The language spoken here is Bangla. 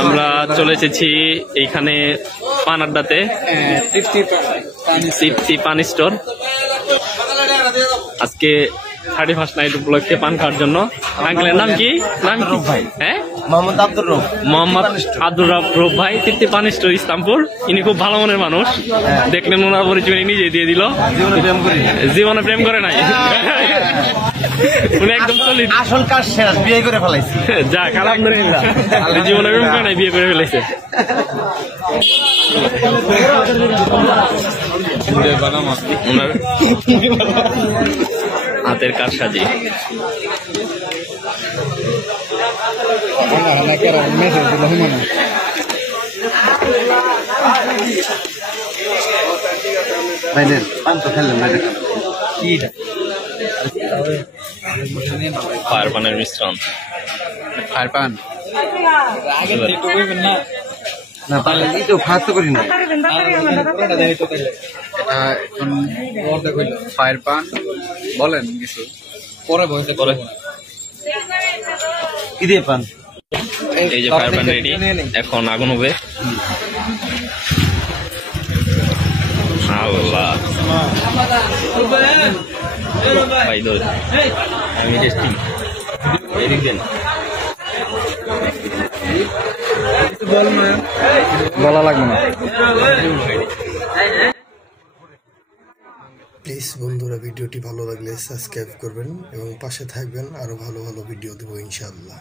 আমরা চলে এসেছি এইখানে পান আড্ডাতে, তৃপ্তি পান স্টোর। আজকে 31st নাইট উপলক্ষে পান খাওয়ার জন্য। আঙ্কেলের নাম কি? ভাই, হ্যাঁ, মোহাম্মদ আব্দুর রব ভাই, তৃপ্তি পান স্টোর, ইসলামপুর। ইনি খুব ভালো মনের মানুষ, দেখলেন ওনার পরিচয় নিজে দিয়ে দিল। জীবনে প্রেম করে নাই, উনি একদম চলি আসল কাজ শেষ, বিয়ে করে ফেলাইছি। যা খারাপ জীবনে প্রেম করে নাই, বিয়ে করে ফেলেছে। ওনার হাতের কাজ সাজি। ফায়ার পানের মিশ্রণ, ফায়ার পান না পারলে তো ফায়ার তো করি না। ফায়ার পান বলেন কিছু পরে বলতে পরে কি দিয়ে পান। এই যে ফায়ার পান রেডি, এখন আগুন হবে। আল্লাহ ভাই দোষ, আমি টেস্টিং এদিক দেন। বলা লাগবে না। প্লিজ বন্ধুরা, ভিডিওটি ভালো লাগলে সাবস্ক্রাইব করবেন এবং পাশে থাকবেন, আরো ভালো ভালো ভিডিও দেবো ইনশাআল্লাহ।